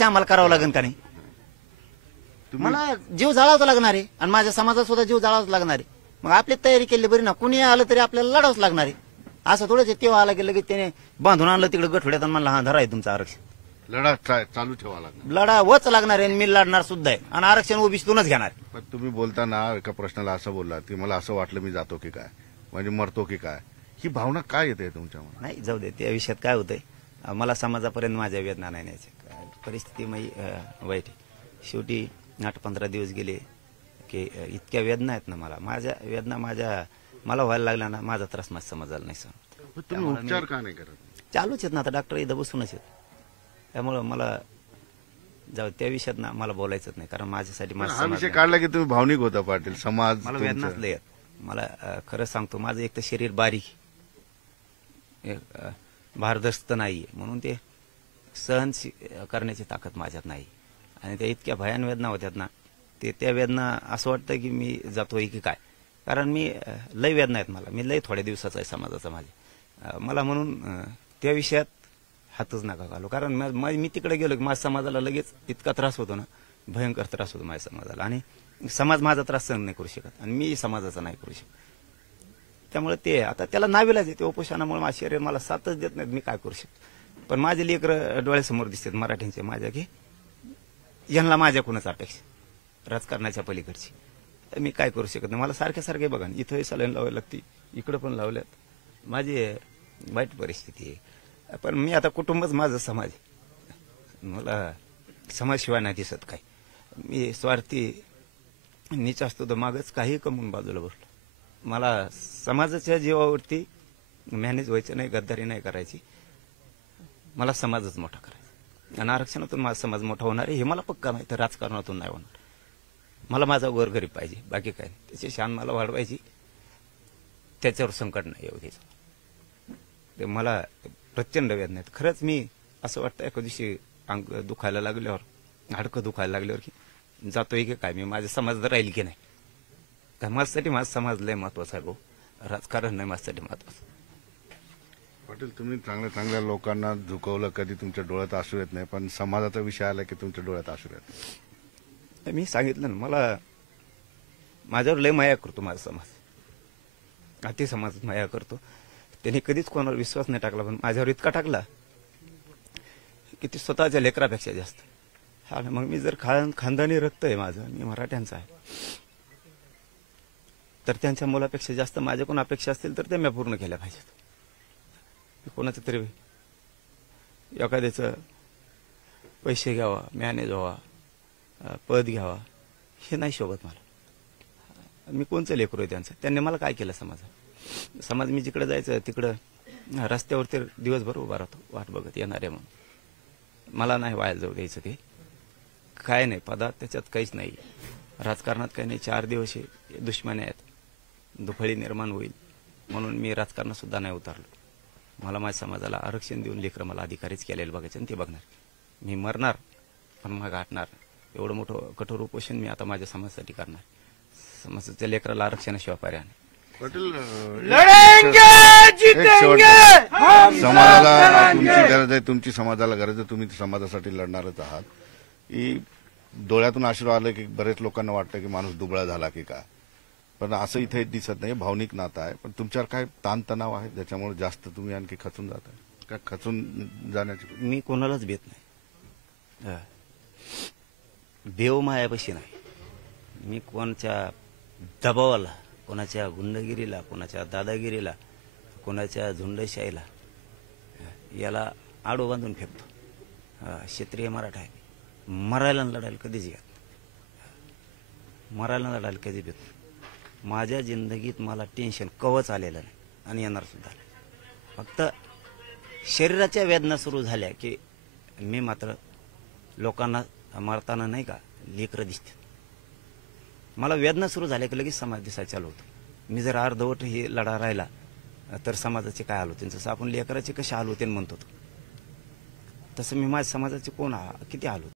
परीक्षा आम्हाला करावं लागेल का नाही? मला जीव जाळावं लागणार आहे आणि माझ्या समाजात सुद्धा जीव जाळावंच लागणार आहे. मग आपली तयारी केली बरी ना. कुणी आलं तरी आपल्याला लढावंच लागणार आहे. असं थोडंच तेव्हा आला गेलं की त्याने बांधून आणलं तिकडे गठोड्यात आणि म्हणलं हा धरा आहे तुमचं आरक्षण. लढा चालू ठेवा लागणार. लढावंच लागणार आहे. मी लढणार सुद्धा आहे आणि आरक्षण ओबीसीतूनच घेणार. पण तुम्ही बोलताना एका प्रश्नाला असं बोललात की मला असं वाटलं मी जातो की काय, म्हणजे मरतो की काय, ही भावना काय येते तुमच्या मनात? नाही जाऊ दे, त्या विषयात काय होतंय, मला समाजापर्यंत माझ्या वेदना नाही न्यायच्या. परिस्थिती वाईट आहे. शेवटी 8-15 दिवस गेले की इतक्या वेदना आहेत ना मला. माझ्या वेदना मला व्हायला लागल्या ना, माझा त्रास माझ्या समाजाला नाही सहन. तुम्ही उपचार का नाही करत? चालूच आहेत ना आता, डॉक्टर इथं बसूनच आहेत. त्यामुळं मला जाऊ त्या विषयात ना मला बोलायचंच नाही, कारण माझ्यासाठी हा विषय काढला की तुम्ही भावनिक होता पाटील. समाज मला वेदनाच लय आहेत. मला खरं सांगतो, माझं एक तर शरीर बारीक, भारदस्त नाहीये, म्हणून ते सहन करण्याची ताकद माझ्यात नाही. आणि त्या इतक्या भयान वेदना होत्यात ना, त्या वेदना असं वाटतं की मी जातोय की काय. कारण मी लय वेदना आहेत मला. मी लय थोड्या दिवसाचा आहे समाजाचा माझ्या. मला म्हणून त्या विषयात हातच नका घालू. कारण मी तिकडे गेलो की माझ्या समाजाला लगेच इतका त्रास होतो ना, भयंकर त्रास होतो माझ्या समाजाला. आणि समाज माझा त्रास सहन नाही करू शकत आणि मी समाजाचा नाही करू शकत. त्यामुळे ते आता त्याला नाविलाज आहे. ते उपोषणामुळे माझं शरीर मला साथच देत नाहीत. मी काय करू शकतो. पण माझे लेकरं डोळ्यासमोर दिसतात मराठ्यांचे माझ्या, की यांना माझ्याकडूनच अपेक्षा राजकारणाच्या पलीकडची. मी काय करू शकत नाही. मला सारखे बघा, इथंही सलाईन लावायला लागते, इकडं पण लावल्यात. माझी वाईट परिस्थिती आहे. पण मी आता कुटुंबच माझं समाज आहे. मला समाजशिवाय नाही दिसत काय. मी स्वार्थी नीच असतो तर मागच काही कमवून बाजूला बसलो. मला समाजाच्या जीवावरती मॅनेज व्हायचं नाही, गद्दारी नाही करायची. मला समाजच मोठा करायचा आणि आरक्षणातून माझा समाज मोठा होणार आहे हे मला पक्का माहिती. राजकारणातून नाही होणार. मला माझा गोरगरीब पाहिजे, बाकी काय नाही. त्याची शान मला वाढवायची, त्याच्यावर संकट नाही येऊ द्यायचं. ते मला प्रचंड वेदना आहेत. खरंच मी असं वाटतं एका दिवशी अंग दुखायला लागल्यावर, हाडकं दुखायला लागल्यावर की जातोय की काय, मी माझ्या समाजात राहील की नाही. तर माझ्यासाठी माझा समाज लय महत्वाचा आहे भाऊ, राजकारण नाही माझ्यासाठी महत्वाचं. पाटील, तुम्ही चांगल्या लोकांना झुकवलं, कधी तुमच्या डोळ्यात अश्रू येत नाही, पण समाजाचा विषय आला की तुमच्या डोळ्यात अश्रू येत. मी सांगितलं ना, मला माझ्यावर लय माया करतो माझा समाज. अति समाज माया करतो. त्यांनी कधीच कोणावर विश्वास नाही टाकला, पण माझ्यावर इतका टाकला की ते स्वतःच्या लेकरापेक्षा जास्त. हा, मग मी जर खानदानी रक्त आहे माझं, मी मराठ्यांचा आहे, तर त्यांच्या मुलापेक्षा जास्त माझ्याकडून अपेक्षा असतील तर ते मी पूर्ण केल्या पाहिजेत. कोणाचं तरी एखाद्याचं पैसे घ्यावा, मॅनेज व्हावा, पद घ्यावा, हे नाही शोभत मला. मी कोणचं लेकरू आहे त्यांचं? त्यांनी मला काय केलं समाज मी जिकडे जायचं तिकडं रस्त्यावरती दिवसभर उभा राहतो वाट बघत येणारे म्हणून. मला नाही वाया जाऊ द्यायचं. ते काय नाही पदार्थ, त्याच्यात काहीच नाही. राजकारणात काही नाही. 4 दिवस दुश्मनी आहेत, दुफळी निर्माण होईल म्हणून मी राजकारणात सुद्धा नाही उतरलो. मला माझ्या समाजाला आरक्षण देऊन लेकरं मला अधिकारीच केलेलं बघायचं आणि ते बघणार. मी मरणार पण मग गाठणार. एवढं मोठं कठोर उपोषण मी आता माझ्या समाजासाठी करणार. समाजाच्या लेकराला आरक्षणाशिवाय पर्याय नाही. पाटील, समाजाला तुमची गरज आहे, तुमची समाजाला गरज आहे, तुम्ही समाजासाठी लढणारच आहात. ही डोळ्यातून अश्रू आलं की बरेच लोकांना वाटतं की माणूस दुबळा झाला की काय, पण असं इथे दिसत नाही. भावनिक नातं आहे. पण तुमच्यावर काय ताणतणाव आहे ज्याच्यामुळे जास्त तुम्ही आणखी खचून जाताय? काय खचून जाण्याची? मी कोणालाच भेट नाही, देव मायापाशी नाही. मी कोणाच्या दबावाला, कोणाच्या गुंडगिरीला, कोणाच्या दादागिरीला, कोणाच्या झुंडशाहीला याला आडो बांधून फेकतो. क्षेत्रीय मराठा आहे. मरायला लढायला कधीच येत, मरायला लढायला कधी भेट. माझ्या जिंदगीत मला टेन्शन कवच आलेलं नाही आणि येणार सुद्धा नाही. फक्त शरीराच्या वेदना सुरू झाल्या की मी मात्र लोकांना मारताना नाही का लेकरं दिसते. मला वेदना सुरू झाल्या की लगेच समाज दिसायला चालू होतो. मी जर अर्धवट हे लढा राहिला तर समाजाचे काय हाल होते, जसं आपण लेकराचे कसे हाल होते म्हणतो, तसं मी माझ्या समाजाचे किती हाल होते.